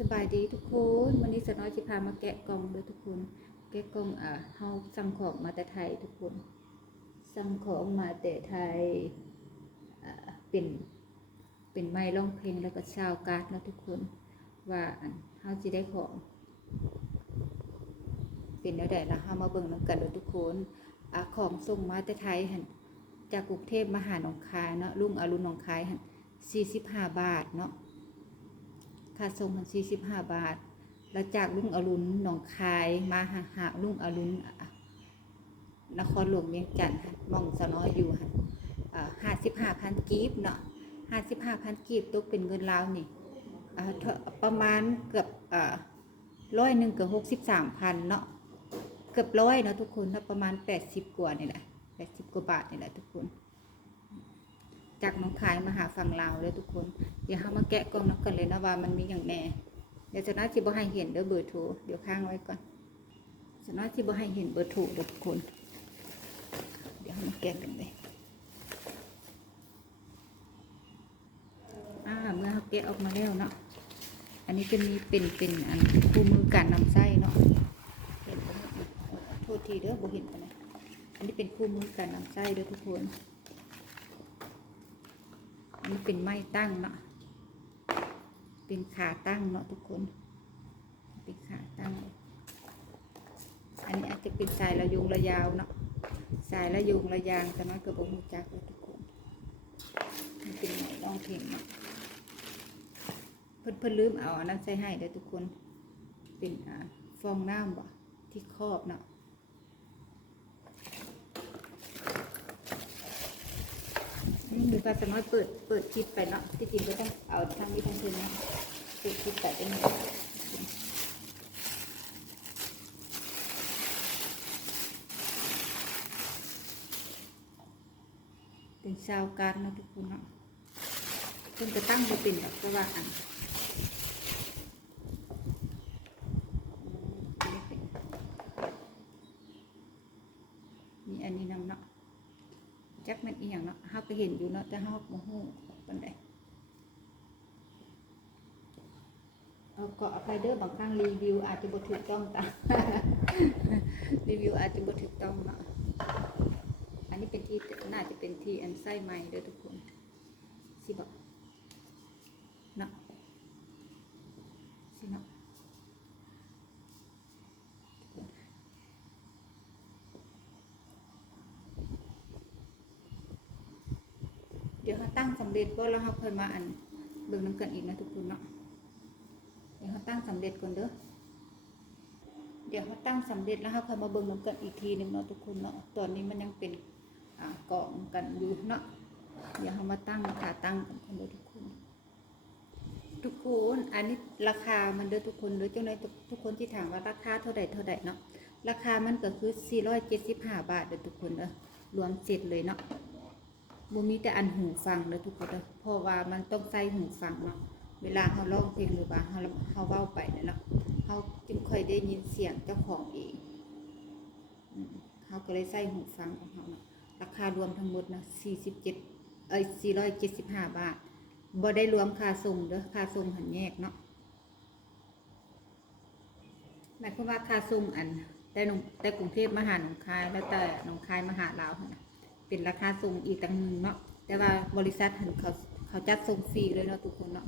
สบายดีทุกคนวันนี้สน้อยจะพามาแกะกล่องเลยทุกคนแกะกล่องเฮาสั่งของมาแต่ไทยทุกคนสั่งของมาแต่ไทยเป็นไมค์ร้องเพลงแล้วก็ซาวการ์ดนะทุกคนว่าเฮาจะได้ของเป็นแล้วได้ละเฮามาเบิ่งนำกันเลยทุกคนของส่งมาแต่ไทยหั่นจากกรุงเทพมาหาหนองคายเนาะลุงอรุณหนองคายหั่น45 บาทเนาะค่าส่งมัน45 บาทแล้วจากลุงอรุณหนองคายมาหาลุงอรุณนครหลวงเวียงจันทน์มองสะน้อยอยู่55,000 กีบเนาะ55,000 กีบตกเป็นเงินลาวนี่ประมาณเกือบ100เกือบ63,000เนาะเกือบ100เนาะทุกคนนะประมาณ80กว่านี่แหละ80กว่าบาทนี่แหละทุกคนจากหนองคายมาหาฝั่งลาวเลยทุกคนเดี๋ยวเรามาแกะกล่องนับกันเลยนะว่ามันมีอย่างแน่เดี๋ยวจะน่าจิบ่ให้เห็นเด้อเบอร์โทรเดี๋ยวค้างไว้ก่อนจะน่าจิบ่ให้เห็นเบอร์โทรทุกคนเดี๋ยวมาแกะกันเลยเมื่อเราแกะออกมาแล้วเนาะอันนี้จะมีเป็นคู่มือการนำไส้เนาะโทษทีเด้อบ่เห็นปานใดอันนี้เป็นคู่มือการนำไส้เด้อทุกคนอันนี้เป็นไม้ตั้งเนาะเป็นขาตั้งเนาะทุกคนเป็นขาตั้งอันนี้อาจจะเป็นสายระยงระยาวเนาะสายระยงระยางแต่น้อยก็บ่รู้จักเลยทุกคนมันเป็นไม้ร้องเพลงเนาะเพิ่นลืมเอาอันนั้นใส่ให้เด้อทุกคนเป็นฟองน้ำบ่ที่ครอบเนาะหรือว่าจะน้อยเปิดคลิปไปเนาะที่จริงก็ต้องเอาทางนี้ทางเชิงนะเปิดคลิปไปได้ไหมเป็นซาวการ์ดนะทุกคนเนาะเพิ่นจะตั้งมาเป็นแบบก็ว่ามีอันนี้นำเนาะจักมันอีหยังเนาะเฮาก็เห็นอยู่เนาะแต่เฮาบ่ฮู้ปานใดก็อภัยเด้อบางครั้งรีวิวอาจจะบ่ถูกต้องตาม รีวิวอาจจะบ่ถูกต้องเนาะอันนี้เป็นที่น่าจะเป็นที่อันไส้ใหม่เด้อทุกคนสิบอกเนาะสิเนาะเดี๋ยวเขาตั้งสำเร็จก็แล้วเขาค่อยมาเบิ่งน้ำกันอีกนะทุกคนเนาะเดี๋ยวเขาตั้งสำเร็จก่อนเด้อเดี๋ยวเขาตั้งสำเร็จแล้วเขาค่อยมาเบิ่งน้ำกันอีกทีนึงเนาะทุกคนเนาะตอนนี้มันยังเป็นกล่องกันอยู่เนาะเดี๋ยวเขามาตั้งขาตั้งกันเด้อทุกคนอันนี้ราคามันเด้อทุกคนเด้อเจ้าในทุกคนที่ถามว่าราคาเท่าใดเนาะราคามันก็คือ475 บาทเด้อทุกคนเด้อรวมเสร็จเลยเนาะบ่มีแต่อันหูฟังเด้อทุกคนเด้อเพราะว่ามันต้องใส่หูฟังเนาะเวลาเขาร้องเพลงหรือว่าเขาเว้าไปเนาะเขาจึงค่อยได้ยินเสียงเจ้าของเองเขาก็เลยใส่หูฟังของเขาเนาะราคารวมทั้งหมดนะ475 บาทบ่ได้รวมค่าส่งเด้อค่าส่งหันแยกเนาะหมายความว่าค่าส่งแต่กรุงเทพมาหาหนองคายแล้วแต่หนองคายมาหาลาวเป็นราคาส่งอีกต่างหนึ่งเนาะแต่ว่าบริษัทเขาจัดส่งฟรีเลยเนาะทุกคนเนาะ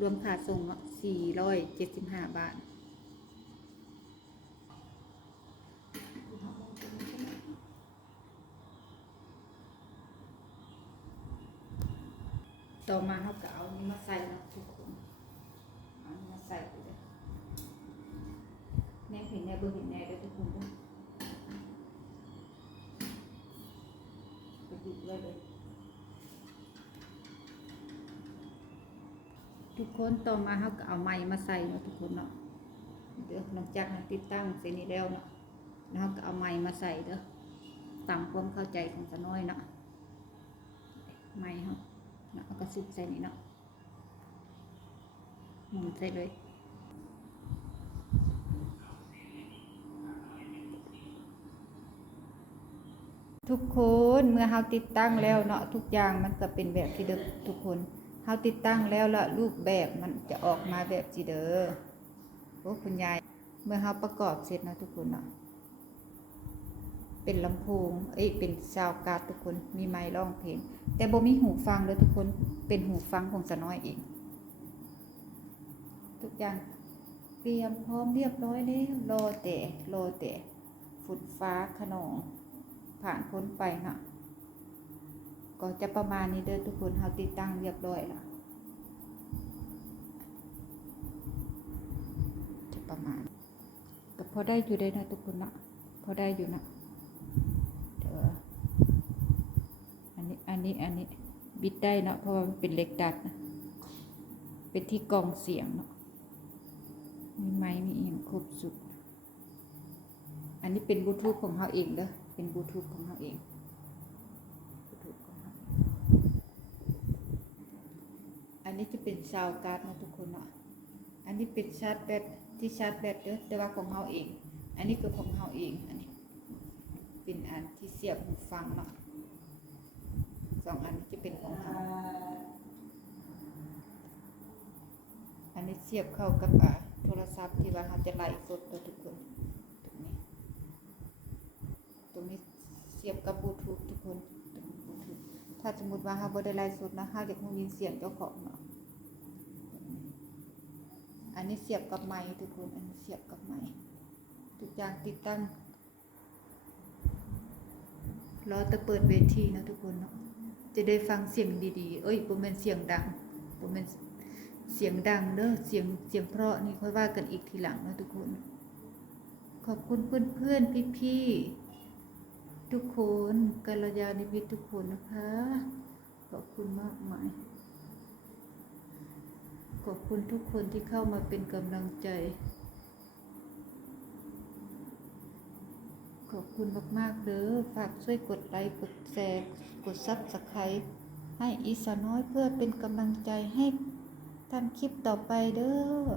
รวมค่าส่งเนาะ475 บาทต่อมาเขาก็เอานี้มาใส่เนาะทุกคนเอานี้มาใส่เลยแน่เห็นแน่เบอร์เห็นแน่เลยทุกคนด้วยไปหยิบเลยทุกคนต่อมาเขาก็เอาไม้มาใส่เนาะทุกคนเนาะเดี๋ยวหลังจากติดตั้งเสร็จนี้แล้วเนาะแล้วเขาก็เอาไม้มาใส่เด้อตามความเข้าใจของสะน้อยเนาะไม้เขาแล้วก็ซุกใส่นี่เนาะหมุนใส่เลยทุกคนเมื่อเราติดตั้งแล้วเนาะทุกอย่างมันก็เป็นแบบที่เดิมทุกคนเฮ าติดตั้งแล้วละรูปแบบมันจะออกมาแบบสิเด้อโอ้คุณยายเมื่อเฮาประกอบเสร็จนะทุกคนเนาะเป็นลำโพงเป็นซาวการ์ดทุกคนมีไมค์ร้องเพลงแต่บ่มีหูฟังเลยทุกคนเป็นหูฟังของสะน้อยเองทุกอย่างเตรียมพร้อมเรียบร้อยแล้วรอแต่ฝนฟ้าคะนองผ่านพ้นไปเนาะก็จะประมาณนี้เด้อทุกคนเฮาติดตั้งเรียบร้อยแล้วจะประมาณก็พอได้อยู่ได้นะทุกคนนะพอได้อยู่นะเดี๋ยวอันนี้บิดได้เนาะเพราะว่ามันเป็นเหล็กดัดนะเป็นที่กรองเสียงเนาะมีไม้มีอย่างครบสุดอันนี้เป็นบลูทูธของเฮาเองเด้อเป็นบลูทูธของเฮาเองอันนี้จะเป็นซาวการ์ดนะทุกคนเนาะอันนี้เป็นชาร์จแบตที่ชาร์จแบตเด้อแต่ว่าของเฮาเองอันนี้ก็ของเฮาเองอันนี้เป็นอันที่เสียบหูฟังเนาะ2 อันนี้จะเป็นของเฮาอันนี้เสียบเข้ากับโทรศัพท์ที่ว่าเฮาจะไลฟ์สดเด้อทุกคนตรงนี้เสียบกับบลูทูธทุกคนถ้าสมมติว่าเฮาบ่ได้ไลฟ์สดนะเฮาจะคงยินเสียงเจ้าของเนาะอันนี้เสียบกับไมค์ทุกคนอันนี้เสียบกับไมค์ทุกอย่างติดตั้งรอแต่เปิดเวทีนะทุกคนเนาะจะได้ฟังเสียงดีๆบ่แม่นเสียงดังบ่แม่นเสียงดังเด้อเสียงเพราะนี่ค่อยว่ากันอีกทีหลังนะทุกคนขอบคุณเพื่อนๆพี่ๆทุกคนกัลยาณมิตรทุกคนนะคะขอบคุณมากมายขอบคุณทุกคนที่เข้ามาเป็นกำลังใจขอบคุณมากๆเด้อฝากช่วยกดไลค์กดแชร์กดSubscribeให้อีสาน้อยเพื่อเป็นกำลังใจให้ทำคลิปต่อไปเด้อ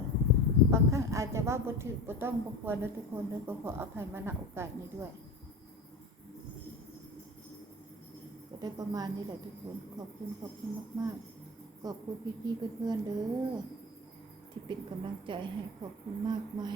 บางครั้งอาจจะว่าบ่ถูกบ่ต้องบ่ควรนะทุกคนเด้อก็ขออภัยมาณโอกาสนี้ด้วยก็ได้ประมาณนี้แหละทุกคนขอบคุณมากๆขอบคุณพี่ๆเพื่อนๆเด้อที่เป็นกำลังใจให้ขอบคุณมากมาย